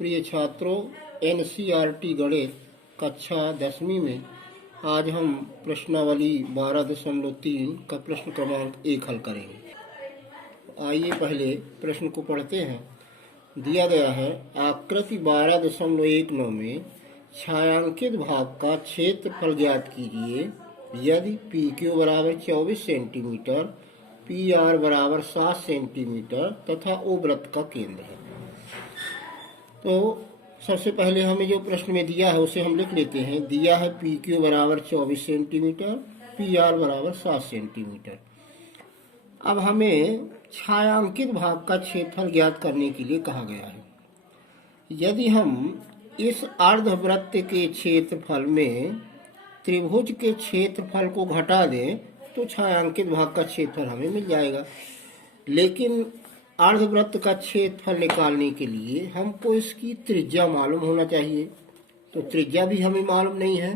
प्रिय छात्रों, एनसीईआरटी गणित कक्षा 10वीं में आज हम प्रश्नावली 12.3 का प्रश्न क्रमांक 1 हल करेंगे। आइए पहले प्रश्न को पढ़ते हैं। दिया गया है आकृति 12.19 में छायांकित भाग का क्षेत्रफल ज्ञात कीजिए यदि पी क्यू बराबर 24 सेंटीमीटर, पी आर बराबर 7 सेंटीमीटर तथा ओ वृत्त का केंद्र है। तो सबसे पहले हमें जो प्रश्न में दिया है उसे हम लिख लेते हैं। दिया है पी क्यू बराबर 24 सेंटीमीटर, पी आर बराबर 7 सेंटीमीटर। अब हमें छायांकित भाग का क्षेत्रफल ज्ञात करने के लिए कहा गया है। यदि हम इस अर्धवृत्त के क्षेत्रफल में त्रिभुज के क्षेत्रफल को घटा दें तो छायांकित भाग का क्षेत्रफल हमें मिल जाएगा। लेकिन अर्धवृत्त का क्षेत्रफल निकालने के लिए हमको इसकी त्रिज्या मालूम होना चाहिए, तो त्रिज्या भी हमें मालूम नहीं है।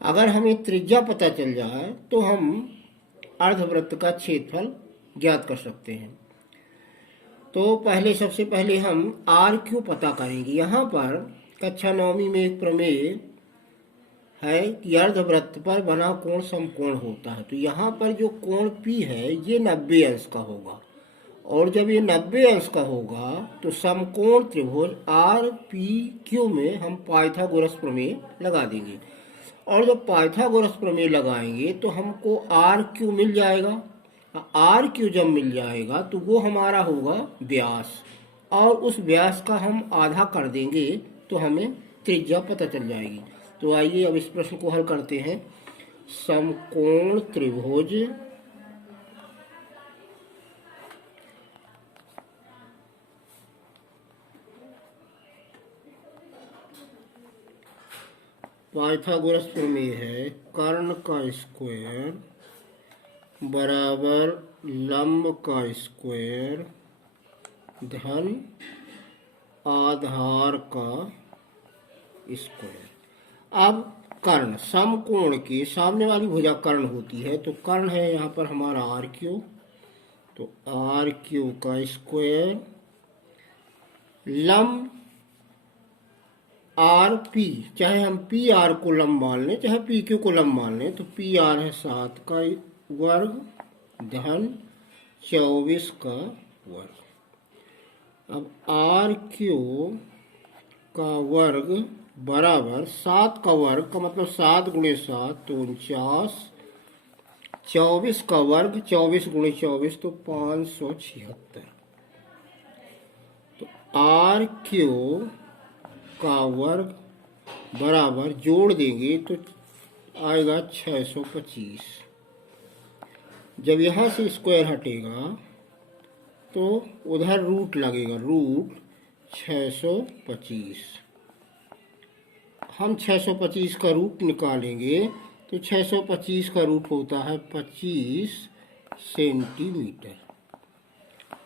अगर हमें त्रिज्या पता चल जाए तो हम अर्धवृत्त का क्षेत्रफल ज्ञात कर सकते हैं। तो सबसे पहले हम आर क्यू पता करेंगे। यहाँ पर कक्षा 9वीं में एक प्रमेय है कि अर्धवृत्त पर बना कोण समकोण होता है। तो यहाँ पर जो कोण P है ये 90 अंश का होगा, और जब ये 90 अंश का होगा तो समकोण त्रिभुज आर पी क्यू में हम पाइथागोरस प्रमेय लगा देंगे। और जब पाइथागोरस प्रमेय लगाएंगे तो हमको आर क्यू मिल जाएगा। आर क्यू जब मिल जाएगा तो वो हमारा होगा व्यास, और उस व्यास का हम आधा कर देंगे तो हमें त्रिज्या पता चल जाएगी। तो आइए अब इस प्रश्न को हल करते हैं। समकोण त्रिभुज पाइथागोरस प्रमेय है कर्ण का स्क्वायर बराबर लंब का स्क्वायर धन आधार का स्क्वायर। अब कर्ण समकोण के सामने वाली भुजा कर्ण होती है, तो कर्ण है यहाँ पर हमारा आर क्यू, तो आर क्यू का स्क्वायर लंब आर पी, चाहे हम पी आर को लंब मान लें चाहे पी क्यू को लंब मान लें, तो पी आर है 7 का वर्ग धन 24 का वर्ग। अब आर क्यू का वर्ग बराबर 7 का वर्ग का मतलब 7 गुणे 7 तो 49, 24 का वर्ग 24 गुणे 24 तो 576। तो आर क्यू का वर्ग बराबर जोड़ देंगे तो आएगा 625। जब यहाँ से स्क्वायर हटेगा तो उधर रूट लगेगा, रूट 625। हम 625 का रूट निकालेंगे तो 625 का रूट होता है 25 सेंटीमीटर।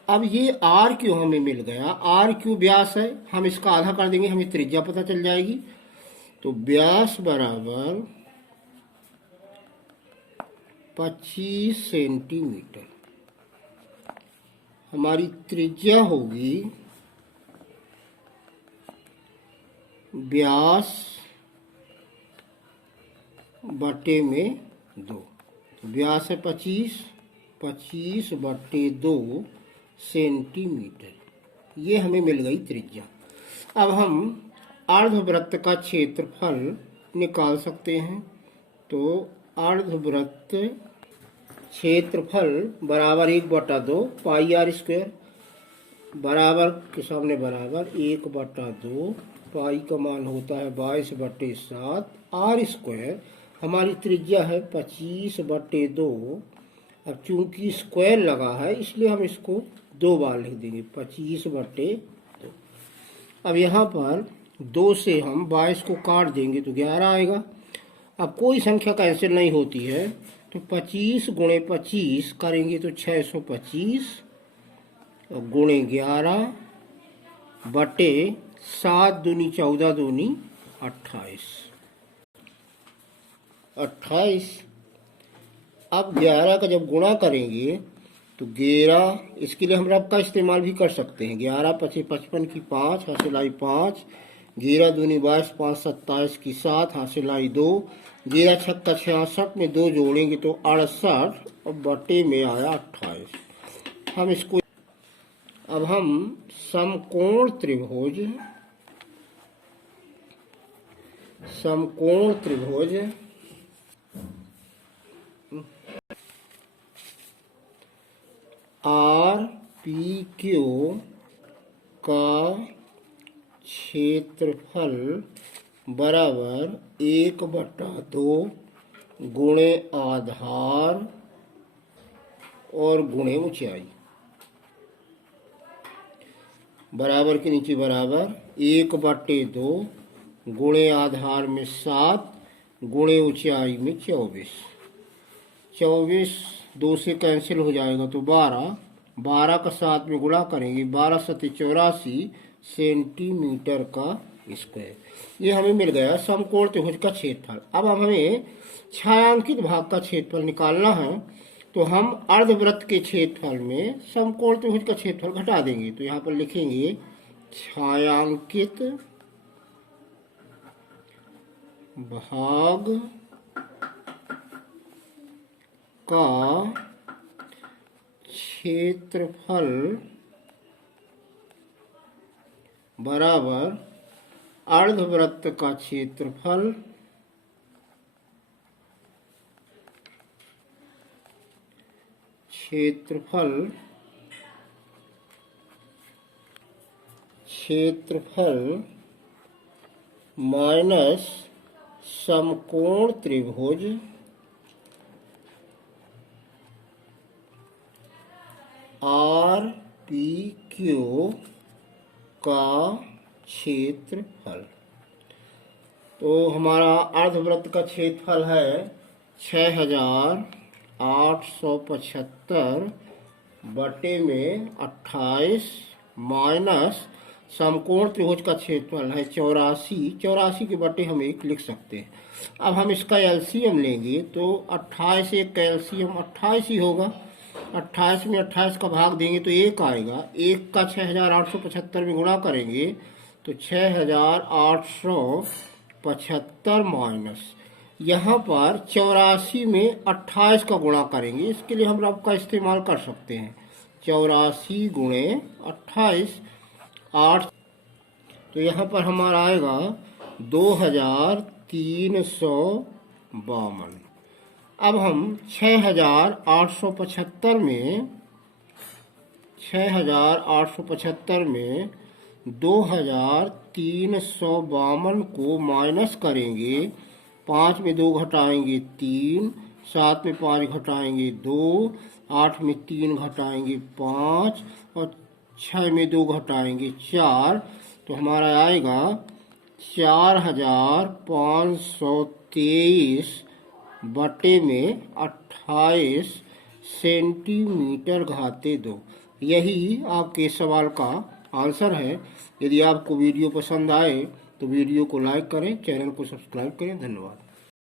अब ये आर क्यू हमें मिल गया। आर क्यू व्यास है, हम इसका आधा कर देंगे, हमें त्रिज्या पता चल जाएगी। तो व्यास बराबर 25 सेंटीमीटर। हमारी त्रिज्या होगी व्यास बटे में 2। व्यास है 25 बटे 2 सेंटीमीटर। ये हमें मिल गई त्रिज्या। अब हम अर्धवृत्त का क्षेत्रफल निकाल सकते हैं। तो अर्धवृत्त क्षेत्रफल बराबर 1/2 पाई आर स्क्वायर, बराबर के सामने बराबर 1/2 पाई का मान होता है 22/7 आर स्क्वायर। हमारी त्रिज्या है 25/2। अब चूंकि स्क्वायर लगा है इसलिए हम इसको 2 बार लिख देंगे, 25/2। अब यहाँ पर 2 से हम 22 को काट देंगे तो 11 आएगा। अब कोई संख्या कैंसिल नहीं होती है, तो 25 गुणे 25 करेंगे तो 625 गुणे 11 बटे 7 दूनी 14 दूनी 28। अब 11 का जब गुणा करेंगे तो 11, इसके लिए हम रब का इस्तेमाल भी कर सकते हैं। 11 पचे 55 की 5, हासिल आई 5, 11 दूनी 22, 5 27 की 7, हासिल आई 2, 11 छक्का 66 में 2 जोड़ेंगे तो 68 और बटे में आया 28। हम इसको अब हम समकोण त्रिभुज आर पी क्यू का क्षेत्रफल बराबर 1/2 गुणे आधार और गुणे ऊंचाई, बराबर के नीचे बराबर 1/2 गुणे आधार में 7 गुणे ऊंचाई में 24। 24 2 से कैंसिल हो जाएगा तो 12, 12 का 7 में गुणा करेंगे, 12 7 84 सेंटीमीटर का स्क्वायर। ये हमें मिल गया समकोण त्रिभुज का क्षेत्रफल। अब हमें छायांकित भाग का क्षेत्रफल निकालना है, तो हम अर्धवृत्त के क्षेत्रफल में समकोण त्रिभुज का क्षेत्रफल घटा देंगे। तो यहाँ पर लिखेंगे छायांकित भाग का क्षेत्रफल बराबर अर्धवृत्त का क्षेत्रफल माइनस समकोण त्रिभुज आर पी क्यू का क्षेत्रफल। तो हमारा अर्धवृत्त का क्षेत्रफल है 6875 बटे में 28 माइनस समकोण त्रिभुज का क्षेत्रफल है 84 के बटे हम 1 लिख सकते हैं। अब हम इसका एलसीएम लेंगे तो 28 एक का एलसीएम 28 ही होगा। 28 में 28 का भाग देंगे तो 1 आएगा। 1 का 6875 में गुणा करेंगे तो 6875 माइनस यहाँ पर 84 में 28 का गुणा करेंगे। इसके लिए हम रब का इस्तेमाल कर सकते हैं। 84 गुणे 28 8, तो यहाँ पर हमारा आएगा 2352। अब हम 6875 में 2352 को माइनस करेंगे। 5 में 2 घटाएंगे 3, 7 में 5 घटाएंगे 2, 8 में 3 घटाएंगे 5 और 6 में 2 घटाएंगे 4, तो हमारा आएगा 4523 बटे में 28 सेंटीमीटर घाते 2। यही आपके सवाल का आंसर है। यदि आपको वीडियो पसंद आए तो वीडियो को लाइक करें, चैनल को सब्सक्राइब करें। धन्यवाद।